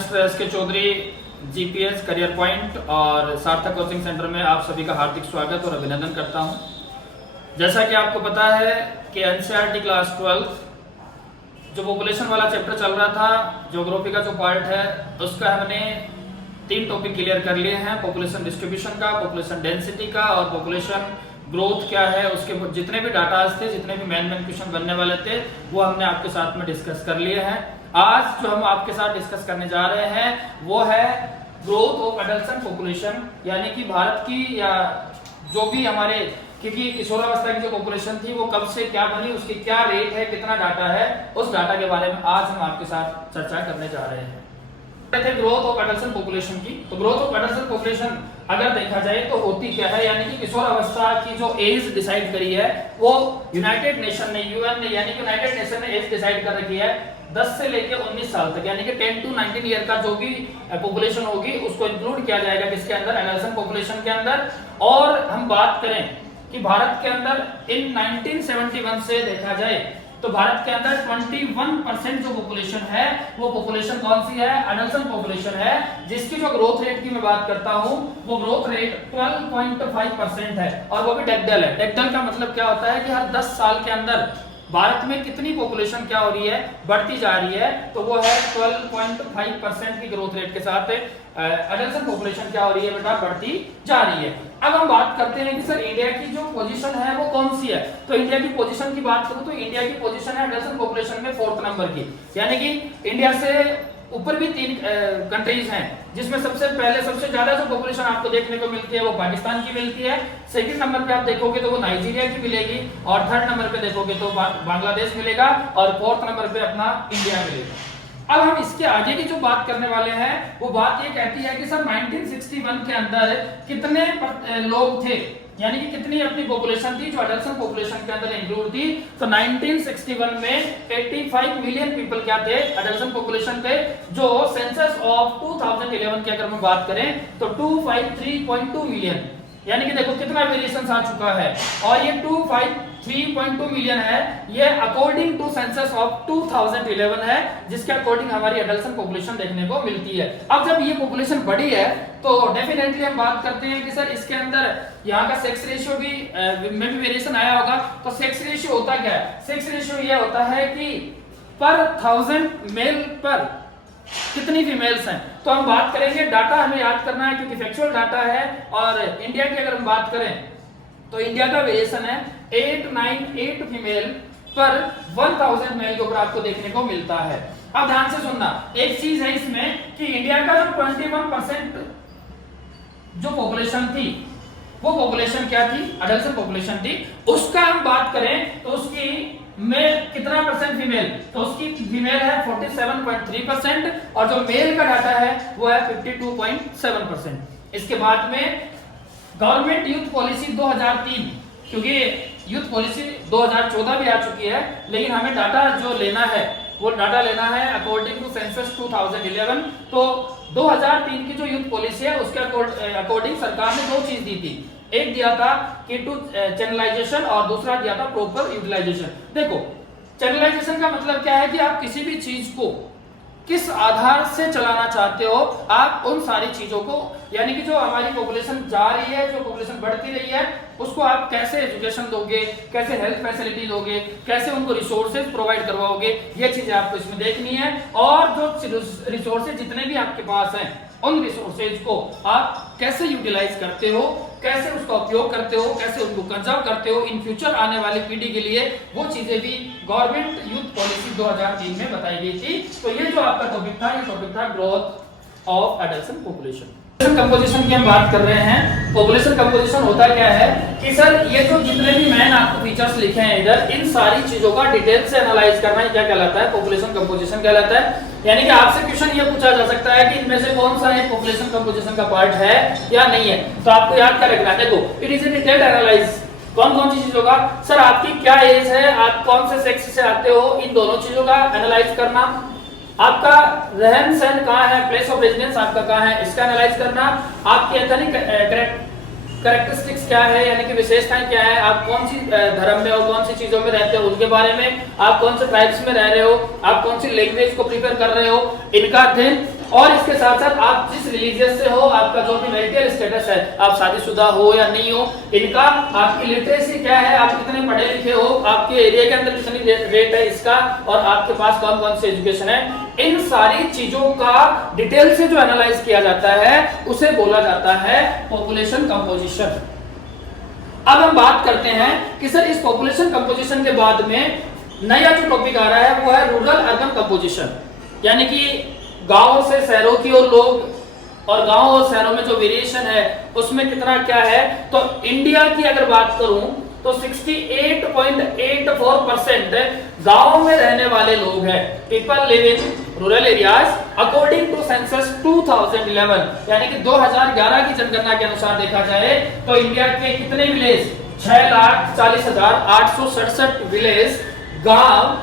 Mister S के Chaudhary, GPS career point और सार्थक कोचिंग सेंटर में आप सभी का हार्दिक स्वागत और अभिनंदन करता हूं। जैसा कि आपको पता है कि एनसीईआरटी क्लास 12 जो पॉपुलेशन वाला चैप्टर चल रहा था, ज्योग्राफी का जो पार्ट है उसका हमने 3 टॉपिक क्लियर कर लिए हैं। पॉपुलेशन डिस्ट्रीब्यूशन का, पॉपुलेशन डेंसिटी का और पॉपुलेशन ग्रोथ क्या है, उसके जितने भी डाटाज थे, जितने भी मेन क्वेश्चन बनने वाले थे वो हमने आपके साथ में डिस्कस कर लिए हैं। आज जो हम आपके साथ डिस्कस करने जा रहे हैं वो है ग्रोथ ऑफ एडल्ट पॉपुलेशन, यानी कि भारत की या जो भी हमारे क्योंकि किशोरावस्था की जो पॉपुलेशन थी वो कब से क्या बनी, उसकी क्या रेट है, कितना डाटा है, उस डाटा के बारे में आज हम आपके साथ चर्चा करने जा रहे हैं। ग्रोथ ऑफ एडल्ट पॉपुलेशन की, तो ग्रोथ ऑफ एडल्ट पॉपुलेशन अगर देखा जाए तो होती क्या है, यानी कि किशोरावस्था की जो एज डिसाइड करी है वो यूनाइटेड नेशन ने, यूएन ने, यानी कि यूनाइटेड नेशन ने एज डिसाइड कर रखी है 10 से लेकर 19 साल तक, यानी कि 10 to 19 ईयर का जो भी पॉपुलेशन होगी उसको इंक्लूड किया जाएगा किसके अंदर, एडल्ट पॉपुलेशन के अंदर। और हम बात करें कि भारत के अंदर इन 1971 से देखा जाए तो भारत के अंदर 21% जो पॉपुलेशन है वो पॉपुलेशन कौन सी है, एडल्ट पॉपुलेशन है, जिसकी जो ग्रोथ रेट की मैं बात करता हूं वो ग्रोथ रेट 12.5% है और वो भी डेक्डल है। डेक्डल का मतलब क्या होता है कि हर 10 साल के अंदर भारत में कितनी पॉपुलेशन क्या हो रही है, बढ़ती जा रही है, तो वो है 12.5% की ग्रोथ रेट के साथ एडल्ट पॉपुलेशन क्या हो रही है बेटा, बढ़ती जा रही है। अब हम बात करते हैं कि सर इंडिया की जो पोजीशन है वो कौन सी है। तो इंडिया की पोजीशन की बात करूं तो इंडिया की पोजीशन है एडल्ट पॉपुलेशन में 4th नंबर की, यानी कि इंडिया से ऊपर भी 3 कंट्रीज हैं जिसमें सबसे पहले सबसे ज्यादा जो पॉपुलेशन आपको देखने को मिलती है वो पाकिस्तान की मिलती है। सेकंड नंबर पे आप देखोगे तो वो नाइजीरिया की मिलेगी और थर्ड नंबर पे देखोगे तो बांग्लादेश मिलेगा और 4th नंबर पे अपना इंडिया मिलेगा। अब हम इसके आगे की जो बात करने वाले हैं वो बात ये कहती है कि सर 1961 के अंदर कितने लोग थे, यानी कि कितनी अपनी पॉपुलेशन थी जो एडल्ट पॉपुलेशन के अंदर इंक्लूड थी। तो 1961 में 85 मिलियन पीपल क्या थे, एडल्ट पॉपुलेशन थे। जो सेंसस ऑफ 2011 की अगर हम बात करें तो 253.2 मिलियन, यानी कि देखो कितना वेरिएशन आ चुका है और ये 253.2 मिलियन है, ये अकॉर्डिंग टू सेंसस ऑफ 2011 है, जिसके अकॉर्डिंग हमारी एडल्ट पॉपुलेशन देखने को मिलती है। अब जब ये पॉपुलेशन बढ़ी है तो डेफिनेटली हम बात करते हैं कि सर इसके अंदर यहाँ का सेक्स रेशियो भी में भी वेरिएशन आया होगा। तो सेक्स रेशियो होता क्या है, सेक्स रेशियो ये होता है कि पर 1000 मेल पर कितनी फीमेल्स हैं। तो हम बात करेंगे, डाटा हमें याद करना है क्योंकि फैक्चुअल डाटा है। और इंडिया की अगर हम बात करें तो इंडिया का वेरिएशन है 898 फीमेल पर 1000 मेल के ऊपर आपको देखने को मिलता है। अब ध्यान से सुनना, एक चीज है इसमें कि इंडिया का जो 21% जो पॉपुलेशन थी वो पॉपुलेशन क्या थी, एडल्ट पॉपुलेशन थी, उसका हम बात करें तो उसकी में कितना परसेंट फीमेल, तो उसकी फीमेल है 47.3% और जो मेल का डाटा है वो है 52.7%। इसके बाद में गवर्नमेंट यूथ पॉलिसी 2003, क्योंकि यूथ पॉलिसी 2014 भी आ चुकी है लेकिन हमें डाटा जो लेना है वो डाटा लेना है अकॉर्डिंग टू सेंसस 2011। तो 2003 की जो यूथ पॉलिसी है उसके अकॉर्डिंग सरकार ने 2 चीज दी थी, एक दिया था कि टू चैनलाइजेशन और दूसरा दिया था प्रॉपर यूटिलाइजेशन। देखो चैनलाइजेशन का मतलब क्या है कि आप किसी भी चीज को किस आधार से चलाना चाहते हो, आप उन सारी चीजों को, यानी कि जो हमारी पॉपुलेशन जा रही है, जो पॉपुलेशन बढ़ती रही है, उसको आप कैसे एजुकेशन दोगे, कैसे हेल्थ फैसिलिटी दोगे, कैसे उनको रिसोर्सेज प्रोवाइड करवाओगे, ये चीजें आपको इसमें देखनी है। और जो रिसोर्सेज जितने भी आपके पास हैं उन रिसोर्सेज को आप कैसे यूटिलाइज करते हो, कैसे उसका उपयोग करते हो, कैसे उनको कंजर्व करते हो इन फ्यूचर आने वाली पीढ़ी के लिए, वो चीजें भी गवर्नमेंट यूथ पॉलिसी 2003 में बताई गई थी। तो ये जो आपका टॉपिक था, ये टॉपिक था growth of adult population. Composition की हम बात कर रहे हैं। पॉपुलेशन कंपोजिशन होता क्या है कि सर ये जो जितने भी मैंने आपको फीचर्स लिखे हैं इधर, इन सारी चीजों का डिटेल से एनालाइज करना क्या कहलाता है, पॉपुलेशन कंपोजिशन कहलाता है। यानी कि आपसे क्वेश्चन ये पूछा जा सकता है कि इनमें से कौन सा एक पॉपुलेशन कंपोजिशन का पार्ट है या नहीं है। तो आपको याद क्या रखना है, देखो it is a detailed analyse. कौन कौन सी चीजों का, सर आपकी क्या एज है, आप कौन से सेक्स से आते हो, इन दोनों चीजों का एनालाइज करना, आपका रहन सहन कहाँ है, प्लेस ऑफ रेजिडेंस आपका कहाँ है, इसका एनालाइज करना, आपकी एथनिक कैरेक्टरिस्टिक्स क्या है, यानी कि विशेषताएं क्या है, आप कौन सी धर्म में हो, कौन सी चीजों में रहते हो उनके बारे में, आप कौन से ट्राइब्स में रह रहे हो, आप कौन सी लैंग्वेज को प्रिपेयर कर रहे हो, इनका अध्ययन और इसके साथ साथ आप जिस रिलीजियस से हो, आपका जो भी मैरिटल स्टेटस है, आप शादीशुदा हो या नहीं हो, इनका, आपकी लिटरेसी क्या है, आप कितने पढ़े लिखे हो, आपके एरिया के अंदर कितनी रेट है इसका, और आपके पास कौन कौन सी एजुकेशन है, इन सारी चीजों का डिटेल से जो एनालाइज किया जाता है उसे बोला जाता है पॉपुलेशन कंपोजिशन। अब हम बात करते हैं कि सर इस पॉपुलेशन कंपोजिशन के बाद में नया जो टॉपिक आ रहा है वो है रूरल अर्बन कंपोजिशन, यानी कि गांवों से शहरों की ओर लोग और गांव और शहरों में जो वेरिएशन है उसमें कितना क्या है। तो इंडिया की अगर बात करूं तो 68.84% गांवों में रहने वाले लोग हैं। People live in rural areas according to census 2011, यानी कि 2011 की जनगणना के अनुसार देखा जाए तो इंडिया के कितने विलेज, 6,40,867 विलेज, गांव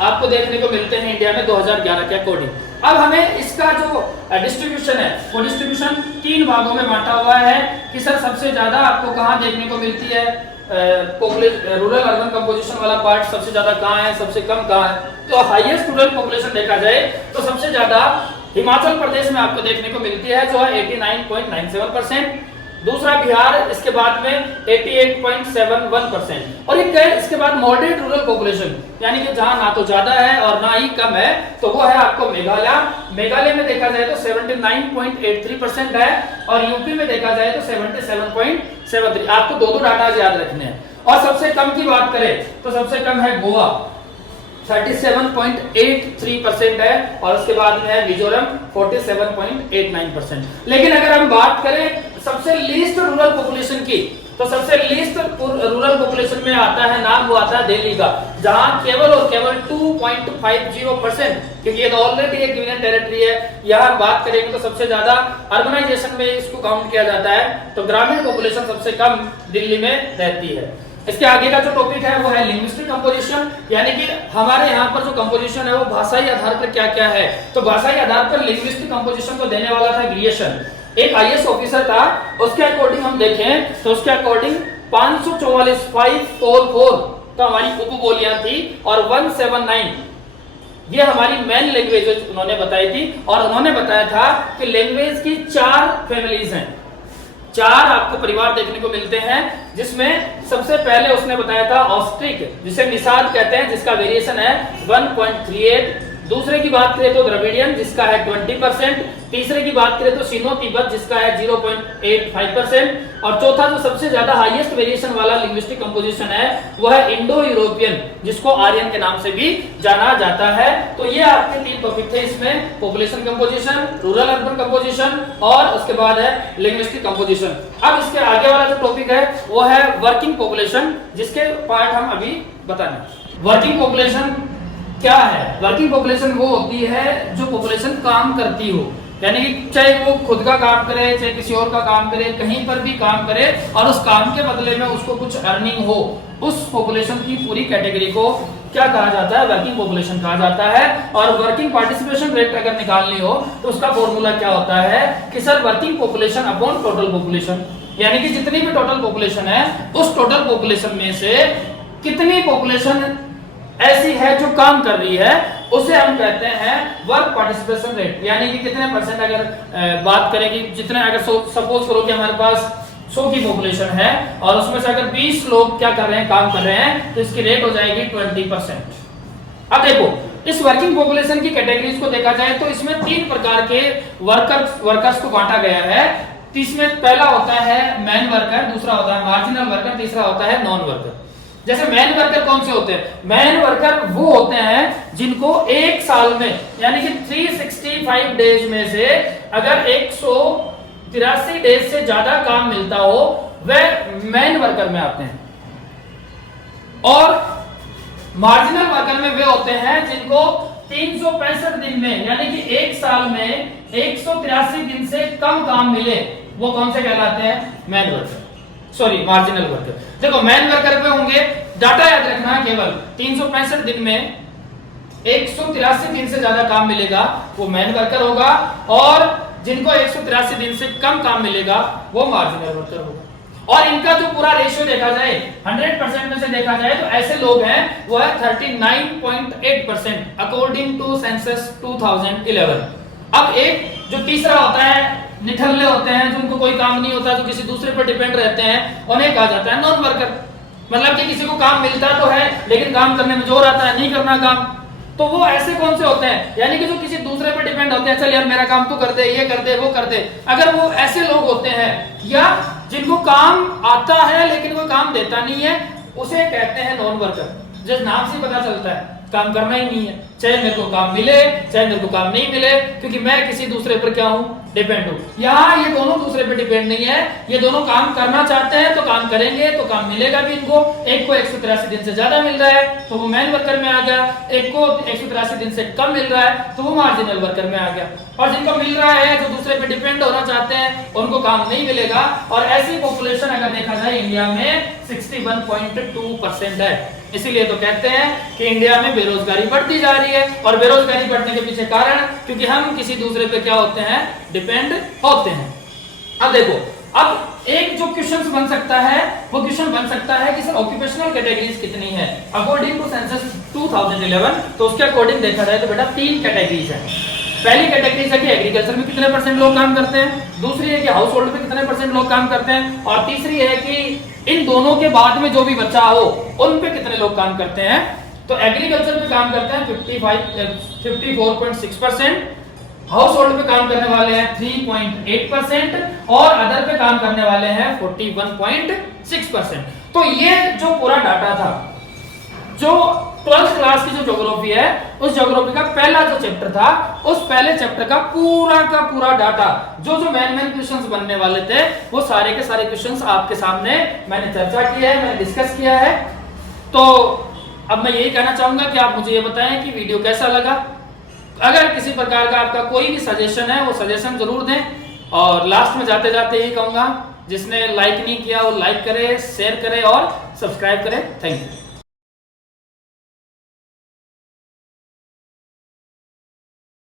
आपको देखने को मिलते हैं इंडिया में 2011 के अकॉर्डिंग। अब हमें इसका जो डिस्ट्रीब्यूशन है वो डिस्ट्रीब्यूशन 3 भागों में बांटा हुआ है कि सर सबसे ज्यादा आपको कहां देखने को मिलती है, रूरल अर्बन कंपोजिशन वाला पार्ट सबसे ज्यादा कहां है, सबसे कम कहां है। तो हाईएस्ट रूरल पॉपुलेशन देखा जाए तो सबसे ज्यादा हिमाचल प्रदेश में आपको देखने को मिलती है जो है 89.97%, दूसरा बिहार, इसके बाद में 88.71%, और एक इसके बाद मॉडरेट रूरल पॉपुलेशन यानी कि जहां ना तो ज्यादा है और ना ही कम है तो वो है आपको मेघालय। मेघालय में देखा जाए तो 79.83% है और यूपी में देखा जाए तो 77.73। आपको दो डाटा याद रखने हैं। और सबसे कम की बात करें तो सबसे कम है गोवा, 37.83% है, और उसके बाद में है मिजोरम 47.89%। लेकिन अगर हम बात करें सबसे लीस्ट रूरल पॉपुलेशन की तो सबसे लीस्ट रूरल पॉपुलेशन में आता है नाम, वो आता है दिल्ली का, जहां केवल और केवल 2.50%, क्योंकि ये तो ऑलरेडी एक यूनियन टेरिटरी है। यहां बात करेंगे तो सबसे ज्यादा अर्बनाइजेशन में इसको काउंट किया जाता है, तो ग्रामीण पॉपुलेशन सबसे कम दिल्ली में रहती है। इसके आगे का जो टॉपिक है वो है लिंग्विस्टिक कंपोजिशन, यानी कि हमारे यहाँ पर जो कंपोजिशन है वो भाषाई आधार पर क्या क्या है। तो भाषाई आधार पर लिंग्विस्टिक कंपोजिशन को देने वाला था ग्रियर्सन, एक आईएएस ऑफिसर था। उसके अकॉर्डिंग हम देखें तो उसके अकॉर्डिंग 544 तो हमारी उपबोलियां थी और 179 ये हमारी मेन लैंग्वेजेस उन्होंने बताई थी। और उन्होंने बताया था कि लैंग्वेज की 4 फैमिलीज हैं, 4 आपको परिवार देखने को मिलते हैं, जिसमें सबसे पहले उसने बताया था ऑस्ट्रिक, जिसे निषाद कहते हैं, जिसका वेरिएशन है 1.38। दूसरे की बात करें तो द्रविडियन, जिसका है 20%। तीसरे की बात करें तो सिनो तिब्बत, जिसका है 0.85%। और चौथा जो सबसे ज्यादा हाईएस्ट वेरिएशन वाला लिंग्विस्टिक कंपोजिशन है वो है इंडो यूरोपियन, जिसको आर्यन के नाम से भी जाना जाता है। तो ये आपके 3 टॉपिक थे इसमें, population composition, rural urban composition और उसके बाद है लिंग्विस्टिक कंपोजिशन। अब इसके आगे वाला जो टॉपिक है वो है वर्किंग पॉपुलेशन, जिसके पार्ट हम अभी बताएंगे। वर्किंग पॉपुलेशन क्या है? वर्किंग पॉपुलेशन वो होती है जो पॉपुलेशन काम करती हो, यानी कि चाहे वो खुद का काम करे, चाहे किसी और का काम करे, कहीं पर भी काम करे और उस काम के बदले में उसको कुछ अर्निंग हो, उस पॉपुलेशन की पूरी कैटेगरी को क्या कहा जाता है? वर्किंग पॉपुलेशन कहा जाता है। और वर्किंग पार्टिसिपेशन रेट अगर निकालनी हो तो उसका फॉर्मूला क्या होता है कि sir working population upon total population, यानी कि जितनी भी टोटल पॉपुलेशन है उस टोटल पॉपुलेशन में से कितनी पॉपुलेशन ऐसी है जो काम कर रही है, उसे हम कहते हैं वर्क पार्टिसिपेशन रेट। यानी कि कितने परसेंट अगर बात करें कि जितने, अगर सपोज करो कि हमारे पास 100 की पॉपुलेशन है और उसमें से अगर 20 लोग क्या कर रहे हैं, काम कर रहे हैं, तो इसकी रेट हो जाएगी 20%। अब देखो इस वर्किंग पॉपुलेशन की कैटेगरीज को देखा जाए तो इसमें 3 प्रकार के वर्कर्स को बांटा गया है। इसमें पहला होता है मैन वर्कर, दूसरा होता है मार्जिनल वर्कर, तीसरा होता है नॉन वर्कर। जैसे मैन वर्कर कौन से होते हैं? मैन वर्कर वो होते हैं जिनको एक साल में, यानी कि 365 डेज में से अगर 183 डेज से ज्यादा काम मिलता हो, वह मैन वर्कर में आते हैं। और मार्जिनल वर्कर में वे होते हैं जिनको 365 दिन में, यानी कि एक साल में 183 दिन से कम काम मिले, वो कौन से कहलाते हैं? Man worker, sorry marginal worker. देखो मैन वर्कर पे होंगे, डाटा याद रखना है, केवल 365 दिन में 183 दिन से ज्यादा काम मिलेगा वो मैन वर्कर होगा, और जिनको 183 दिन से कम काम मिलेगा वो मार्जिनल वर्कर होगा। और इनका जो पूरा रेशियो देखा जाए 100% में से देखा जाए तो ऐसे लोग हैं वो है 39.8% अकॉर्डिंग टू सेंसस 2011। अब एक जो तीसरा होता है, निठल्ले होते हैं, जो उनको कोई काम नहीं होता, जो किसी दूसरे पर डिपेंड रहते हैं, उन्हें कहा जाता है नॉन वर्कर। मतलब कि किसी को काम मिलता तो है लेकिन काम करने में जोर आता है, नहीं करना काम। तो वो ऐसे कौन से होते हैं, यानी कि जो किसी दूसरे पर डिपेंड होते हैं, चल यार मेरा काम तू कर दे, ये कर दे, वो कर दे। अगर वो ऐसे लोग होते हैं या जिनको काम आता है लेकिन वो काम देता नहीं है, उसे कहते हैं नॉन वर्कर। जिस नाम से पता चलता है काम करना ही नहीं है, चाहे मेरे को काम मिले चाहे मेरे को काम नहीं मिले, क्योंकि मैं किसी दूसरे पर क्या हूं, डिपेंड हूं। यहाँ ये दोनों दूसरे पर डिपेंड नहीं है, ये दोनों काम करना चाहते हैं तो काम करेंगे, तो काम मिलेगा भी इनको। एक को 183 दिन से ज्यादा मिल रहा है तो वो मैन वर्कर में आ गया, एक को 183 दिन से कम मिल रहा है तो वो मार्जिनल वर्कर में आ गया। और जिनको मिल रहा है, जो दूसरे पे डिपेंड होना चाहते हैं, उनको काम नहीं मिलेगा। और ऐसी पॉपुलेशन अगर देखा जाए इंडिया में 61.2% है। इसीलिए तो कहते हैं कि इंडिया में बेरोजगारी बढ़ती जा रही है। और बेरोजगारी बढ़ने के पीछे कारण क्योंकि हम किसी दूसरे पे क्या होते हैं, डिपेंड होते हैं। अब देखो, अब एक जो क्वेश्चन बन सकता है वो क्वेश्चन बन सकता है कि सर ऑक्यूपेशनल कैटेगरीज कितनी है अकॉर्डिंग टू सेंसस 2011। तो उसके अकॉर्डिंग देखा जाए तो बेटा 3 कैटेगरीज है। पहली कैटेगरी है कि एग्रीकल्चर में कितने परसेंट लोग काम करते हैं, दूसरी है कि हाउस होल्ड में कितने परसेंट लोग काम करते हैं, और तीसरी है कि इन दोनों के बाद में जो भी बचा हो उन पे कितने लोग काम करते हैं। तो एग्रीकल्चर पे काम करते हैं 54.6%, हाउस होल्ड पे काम करने वाले हैं 3.8% और अदर पे काम करने वाले हैं 41.6%। तो ये जो पूरा डाटा था, जो 12th क्लास की जो ज्योग्राफी है, उस ज्योग्राफी का पहला जो चैप्टर था, उस पहले चैप्टर का पूरा डाटा, जो मेन क्वेश्चंस बनने वाले थे, वो सारे के सारे क्वेश्चंस आपके सामने मैंने चर्चा की है, मैंने डिस्कस किया है। तो अब मैं यही कहना चाहूंगा कि आप मुझे ये बताएं कि वीडियो कैसा लगा। अगर किसी प्रकार का आपका कोई भी सजेशन है, वो सजेशन जरूर दें। और लास्ट में जाते जाते यही कहूंगा, जिसने लाइक नहीं किया वो लाइक करे, शेयर करे और सब्सक्राइब करे। Thank you.